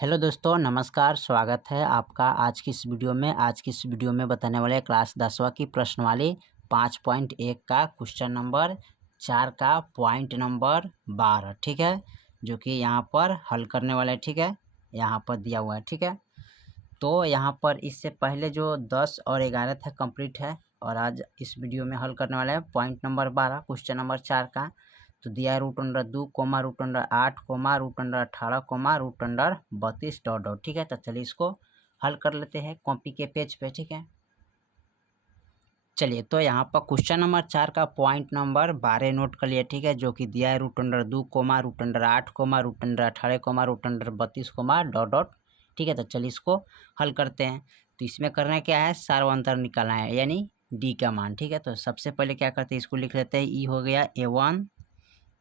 Hello दोस्तों, नमस्कार। स्वागत है आपका आज की इस वीडियो में। आज की इस वीडियो में बताने वाले क्लास 10वीं की प्रश्नवाली 5.1 का क्वेश्चन नंबर 4 का पॉइंट नंबर 12, ठीक है, जो कि यहाँ पर हल करने वाले हैं, ठीक है, यहाँ पर दिया हुआ है, ठीक है। तो यहाँ पर इससे पहले जो 10 और 11 था कंप्लीट है, और आज इस वीडियो में हल करने वाले हैं पॉइंट नंबर 12 क्वेश्चन नंबर 4 का। तो दिया है √2, √8, √18, √32 डॉट डॉट, ठीक है। तो चलिए इसको हल कर लेते हैं कॉपी के पेज पे, ठीक है। चलिए, तो यहाँ पर क्वेश्चन नंबर 4 का पॉइंट नंबर 12 नोट कर लिया, ठीक है, जो कि दिया है √2, √8, √18, √32, डॉट डॉट, ठीक है। तो चलिए इसको हल करते हैं। तो इसमें करना क्या है, सार्वंतर निकालना है, यानी डी का मान, ठीक है। तो सबसे पहले क्या करते हैं, इसको लिख लेते हैं। ई हो गया A1,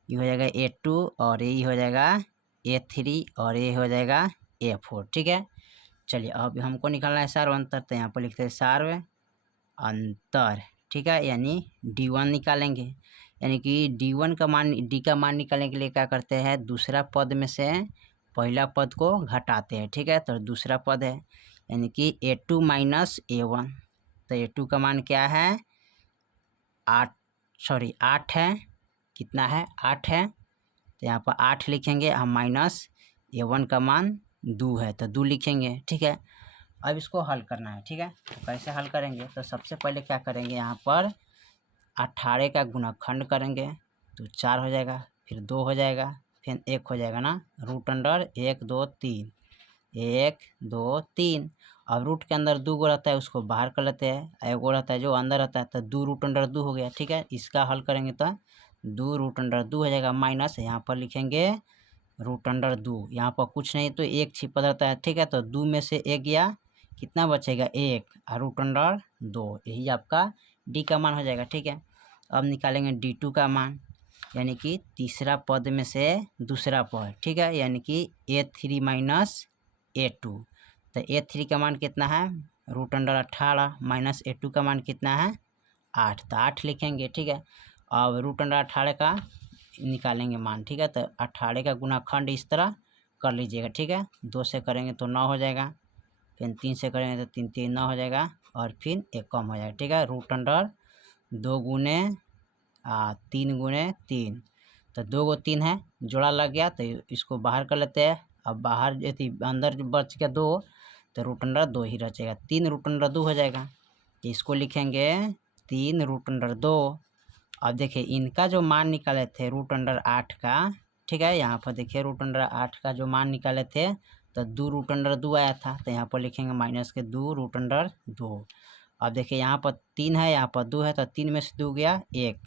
ये हो जाएगा A2, और ये हो जाएगा A3, और ये हो जाएगा A4, ठीक है। चलिए, अब हमको निकालना है सार्वंतर, तो यहाँ पर लिखते हैं सार्व अंतर, ठीक है, यानी D1 निकालेंगे। यानी कि D1 का मान, D का मान निकालने के लिए क्या करते हैं, दूसरा पद में से पहला पद को घटाते हैं, ठीक है। तो दूसरा पद है यानी कि A2 माइनस A1। तो A2 का मान क्या है, 8 है। कितना है, 8 है। तो यहाँ पर 8 लिखेंगे हम, माइनस A1 का मान 2 है, तो 2 लिखेंगे, ठीक है। अब इसको हल करना है, ठीक है। तो कैसे हल करेंगे, तो सबसे पहले क्या करेंगे, यहाँ पर 18 का गुणनखंड करेंगे, तो 4 हो जाएगा, फिर 2 हो जाएगा, फिर 1 हो जाएगा ना, √1 2 3, 1 2 3। अब रूट के अंदर 2 गो रहता है, उसको बाहर कर लेते हैं, एक गो रहता है जो अंदर रहता है, तो 2 √2 हो गया, ठीक है। इसका हल करेंगे तो 2 √2 हो जाएगा, माइनस यहाँ पर लिखेंगे √2। यहाँ पर कुछ नहीं तो एक छिपा रहता है, ठीक है। तो 2 में से 1 गया, कितना बचेगा, 1, और √2, यही आपका डी का मान हो जाएगा, ठीक है। अब निकालेंगे D2 का मान, यानी कि तीसरा पद में से दूसरा पद, ठीक है, यानी कि A3 माइनस A2। तो A3 का मान कितना है, √18, माइनस A2 का मान कितना है, 8, तो 8 लिखेंगे, ठीक है। अब √18 का निकालेंगे मान, ठीक है। तो 18 का गुणाखंड इस तरह कर लीजिएगा, ठीक है। 2 से करेंगे तो 9 हो जाएगा, फिर 3 से करेंगे तो 3 3 9 हो जाएगा, और फिर 1 कम हो जाएगा, ठीक है। √2 गुने 3 गुने 3, तो 2 गो 3 है, जोड़ा लग गया, तो इसको बाहर कर लेते हैं। अब बाहर यदि अंदर बच गया 2, तो √2 ही रचेगा, 3 √2 हो जाएगा। तो इसको लिखेंगे 3 √2। अब देखिए इनका जो मान निकाले थे √8 का, ठीक है, यहाँ पर देखिए √8 का जो मान निकाले थे, तो 2 √2 आया था, तो यहाँ पर लिखेंगे माइनस के 2 √2। अब देखिए यहाँ पर 3 है, यहाँ पर 2 है, तो 3 में से 2 गया 1,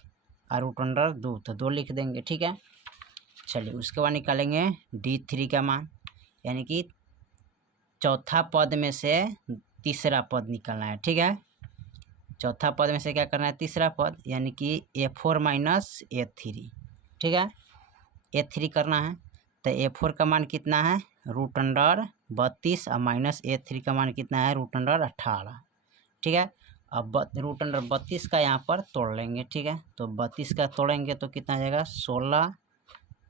और √2, तो 2 लिख देंगे, ठीक है। चलिए, उसके बाद निकालेंगे D3 का मान, यानी कि चौथा पद में से तीसरा पद निकालना है, ठीक है। चौथा पद में से क्या करना है, तीसरा पद, यानी कि A4 माइनस A3, ठीक है, A3 करना है। तो A4 का मान कितना है, √32, और माइनस A3 का मान कितना है, √18, ठीक है। अब √32 का यहाँ पर तोड़ लेंगे, ठीक है। तो 32 का तोड़ेंगे तो कितना आ जाएगा, 16,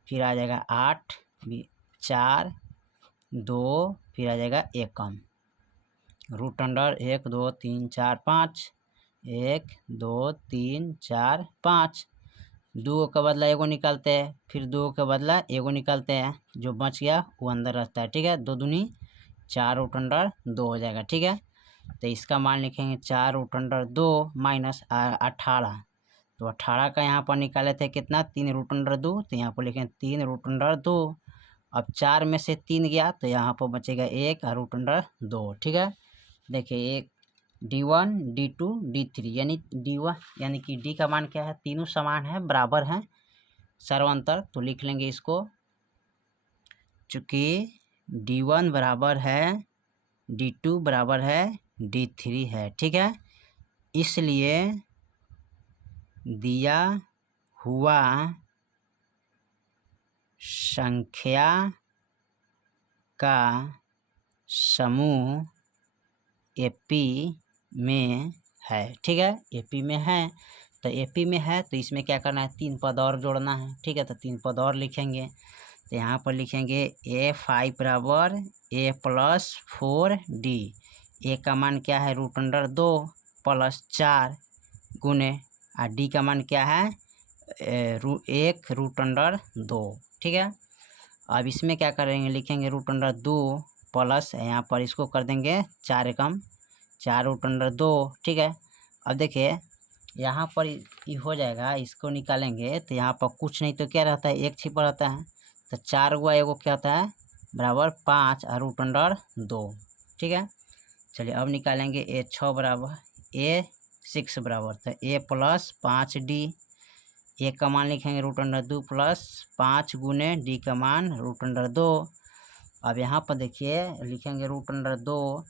फिर आ जाएगा 8, 4, 2, फिर आ जाएगा 1 कम, √1 2 3 4 5, 1 2 3 4 5, 2 का बदला एगो निकालते हैं, फिर 2 का बदला एगो निकालते हैं, जो बच गया वो अंदर रहता है, ठीक है। 2 दूनी 4, √2 हो जाएगा, ठीक है। तो इसका मान लिखेंगे 4 √2 माइनस 18। तो 18 का यहाँ पर निकाले थे कितना, 3 √2, तो यहाँ पर लिखेंगे 3 √2। अब 4 में से 3 गया, तो यहाँ पर बचेगा 1 और √2, ठीक है। देखिए एक D1 D2 D3, यानी D1 यानी कि D का मान क्या है, तीनों समान है, बराबर है, सर्वांतर। तो लिख लेंगे इसको, चूँकि D1 बराबर है D2 बराबर है D3 है, ठीक है। इसलिए दिया हुआ संख्या का समूह AP में है, ठीक है, AP में है। तो AP में है, तो इसमें क्या करना है, 3 पद और जोड़ना है, ठीक है। तो 3 पद और लिखेंगे, तो यहाँ पर लिखेंगे A5 बराबर A+4D। ए का मान क्या है √2 प्लस 4 गुने और डी का मान क्या है 1√2। ठीक है, अब इसमें क्या करेंगे, लिखेंगे √2 प्लस यहाँ पर इसको कर देंगे 4 एकम 4√2। ठीक है, अब देखिए यहाँ पर ये हो जाएगा, इसको निकालेंगे तो यहाँ पर कुछ नहीं तो क्या रहता है, एक छिपा रहता है, तो 4 गुआ एगो क्या होता है बराबर 5 और √2। ठीक है, चलिए अब निकालेंगे A6 बराबर A6 बराबर, तो A+5D। ए का मान लिखेंगे √2 प्लस 5 गुने डी का मान √2। अब यहाँ पर देखिए लिखेंगे √2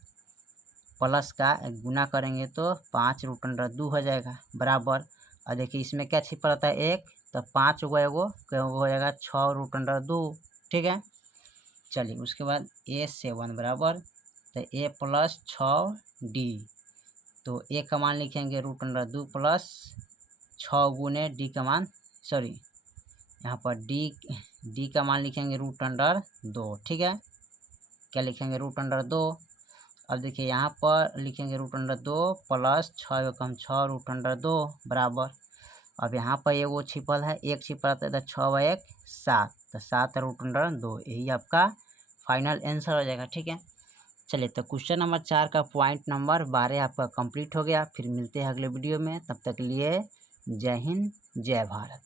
प्लस का गुना करेंगे तो 5√2 हो जाएगा बराबर। और देखिए इसमें क्या छिपा रहता है एक, तो 5 गो एगो हो जाएगा 6√2। ठीक है, चलिए उसके बाद A7 बराबर, तो A+6D। तो ए का मान लिखेंगे √2 प्लस 6 गुने डी का मान, सॉरी यहाँ पर डी का मान लिखेंगे √2। ठीक है, क्या लिखेंगे √2। अब देखिए यहाँ पर लिखेंगे √2 प्लस 6 एकम 6√2 बराबर। अब यहाँ पर ये वो छिपल है, एक छिपल रहता है, तो 6 व 1 7, तो 7√2। यही आपका फाइनल आंसर हो जाएगा। ठीक है, चलिए तो क्वेश्चन नंबर 4 का पॉइंट नंबर 12 आपका कंप्लीट हो गया। फिर मिलते हैं अगले वीडियो में, तब तक के लिए जय हिंद जय भारत।